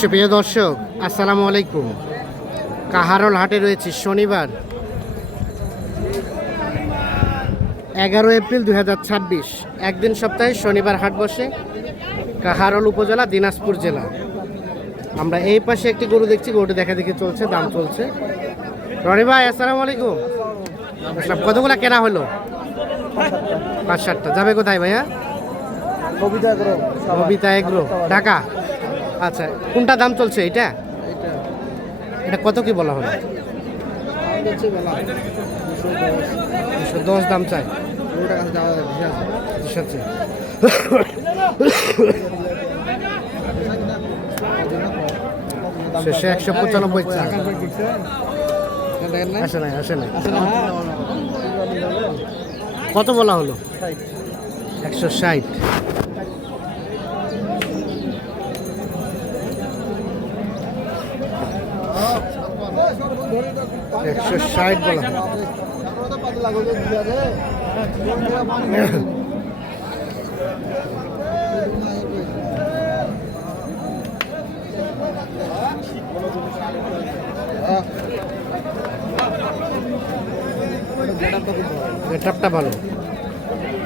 সুপ্রিয় দর্শক, আসসালামু আলাইকুম। কাহারোল হাটে রয়েছে শনিবার 11 এপ্রিল 2026। একদিন সপ্তাহে শনিবার হাট বসে কাহারোল উপজেলা, দিনাজপুর জেলা। আমরা এই পাশে একটি গরু দেখছি, গরুটি দেখা দেখি চলছে, দাম চলছে। রনি ভাই, আসসালামু আলাইকুম। কতগুলা কেনা হলো? 5-7টা। যাবে কোথায় ভাইয়া? কবিতা এগ্রো, ঢাকা। আচ্ছা, কোনটা দাম চলছে? এটা এটা কত কি বলা হলো? 210 দাম চাই। 195 চাই। আসে নাই। কত বলা হলো? 160। বলা গেটআপটা ভালো।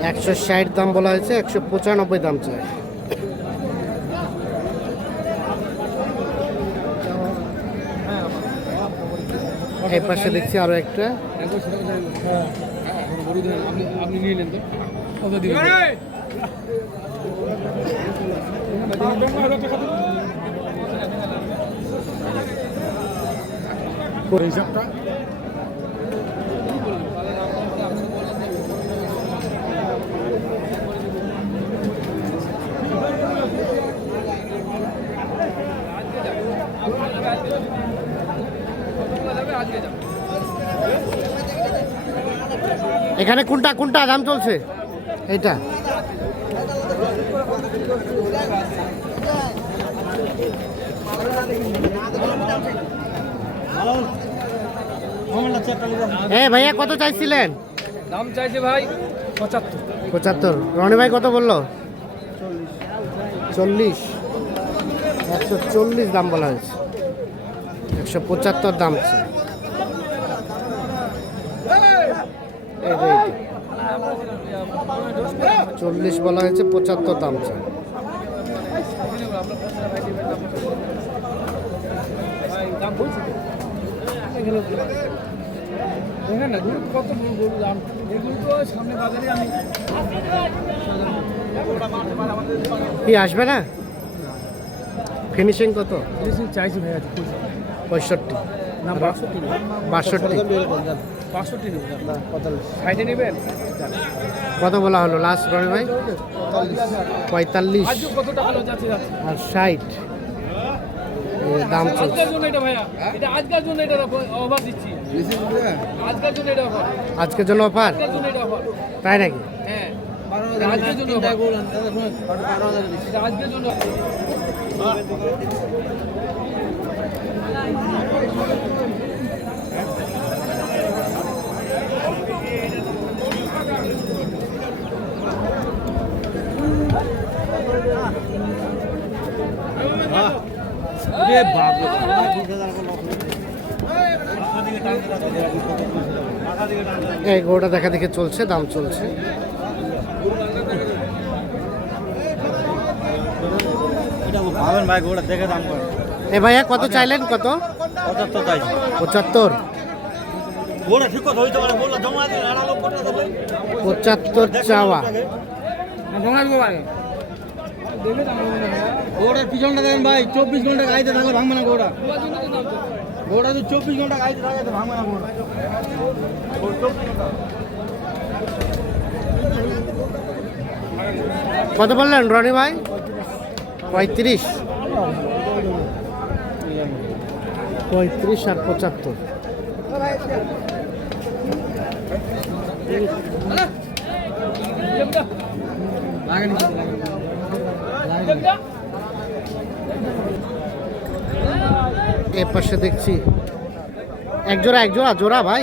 160 দাম বলা হয়েছে, 195 দাম চাই। এই পাশে দেখছি আরো একটা। আপনি নিয়ে নেন তো হিসাবটা। এখানে কোনটা দাম চলছে? এইটা ভাইয়া কত চাইছিলেন? দাম চাইছে ভাই 75। রনি ভাই কত বললো? 40। 140 দাম বলা হয়েছে, 175 দাম চাই। 40 বলা হয়েছে, 75 দাম চাই। কি আসবে না? ফিনিশিং কত চাইছি ভাই? 65 না 62 নেবেন। কত বলা হলো লাস্ট রনি ভাই? 45 আর 60 দাম চলছে। আজকের জন্য অফার, তাই নাকি? এই গরুটা দেখা দেখে চলছে, দাম চলছে। এ ভাইয়া কত চাইলেন? কত? 75। 75 চাওয়া। ঘোড়ার পিছনটা দেখেন ভাই, 24 ঘন্টা গাইতে থাকলে ভাঙবে না ঘোড়া। ঘোড়া তো 24 ঘন্টা গাইতে থাকে তো ভাঙবে না ঘোড়া। কত বললেন রনি ভাই? 35। 35 আর 75। এ পাশে দেখছি এক জোড়া ভাই,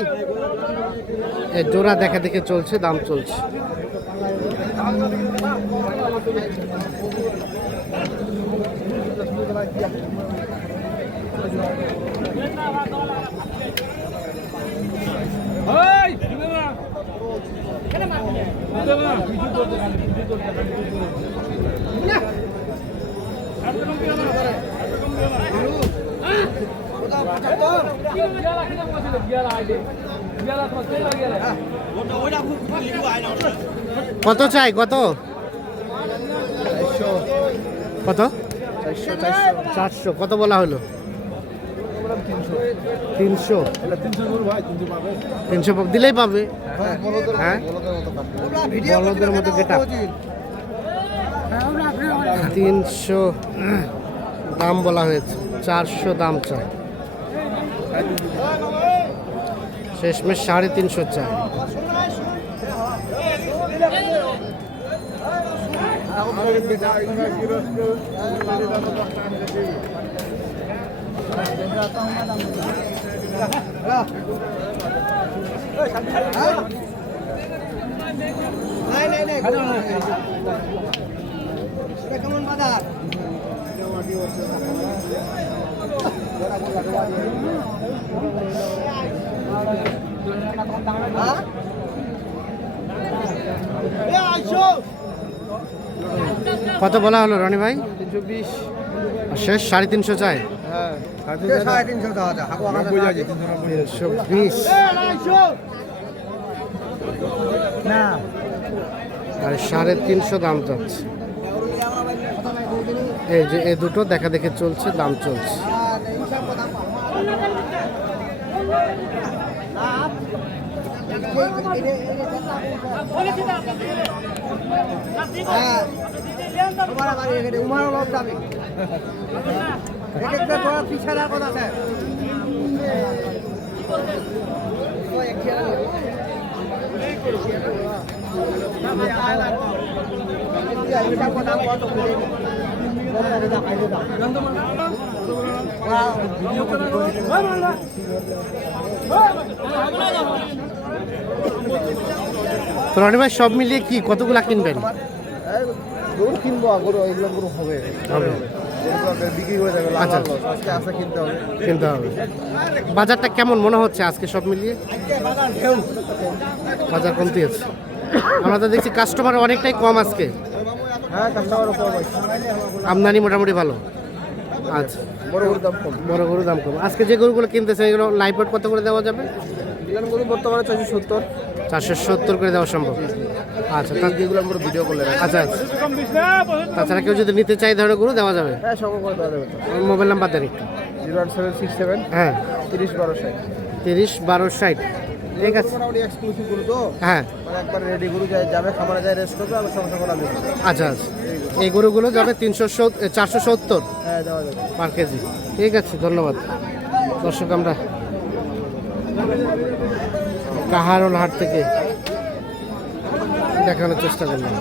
জোড়া দেখা দেখে চলছে, দাম চলছে। কত চাই কত কত 400 কত বলা হলো 300 300 দিলেই পাবে হ্যাঁ বলদের মতো যেটা 300 দাম বলা হয়েছে 400 দাম চাই শেষমেশ 350 চাই কেমন বাজার কত বলা হলো রনি ভাই 320 আর শেষ 350 চাই হ্যাঁ 350 দাও যা হাগো হাগো 320 না আর 350 দাম যাচ্ছে এই যে এই দুটো দেখা দেখে চলছে দাম চলছে পিছাড়ার কথা আছে তো রনি ভাই সব মিলিয়ে কি কতগুলা কিনবেন গরু কিনবো গরু এগুলো গরু হবে বিক্রি করে দেবে আচ্ছা আস্তে আস্তে কিনতে হবে কিনতে হবে বাজারটা কেমন মনে হচ্ছে আজকে সব মিলিয়ে বাজার কমতে আছে আমরা তো দেখছি কাস্টমার অনেকটাই কম আজকে হ্যাঁ কাস্টমার কম আছে আমদানি মোটামুটি ভালো আচ্ছা বড় গরুর দাম কম বড় গরুর দাম কম আজকে যে গরুগুলো কিনতেছে এগুলো লাইভট কত করে দেওয়া যাবে দিলাম গরু বর্তমানে 470 470 করে দেওয়া সম্ভব আচ্ছা যেগুলো আমরা ভিডিও করলে আচ্ছা আচ্ছা তাছাড়া কেউ যদি নিতে চাই ধরনের গরু দেওয়া যাবে হ্যাঁ সব করে দেওয়া যাবে মোবাইল নাম্বার দেন একটু 01767 হ্যাঁ 30 12 60 30 12 60 ঠিক আছে মোটামুটি এক্সক্লুসিভ গরু তো হ্যাঁ মানে একবার রেডি গরু যাবে খামারে যায় রেস্ট করবে আবার সঙ্গে সঙ্গে আমি আচ্ছা আচ্ছা এই গরুগুলো যাবে 470 হ্যাঁ দেওয়া যাবে পার কেজি ঠিক আছে ধন্যবাদ দর্শক আমরা কাহারোল হাট থেকে দেখানোর চেষ্টা করলাম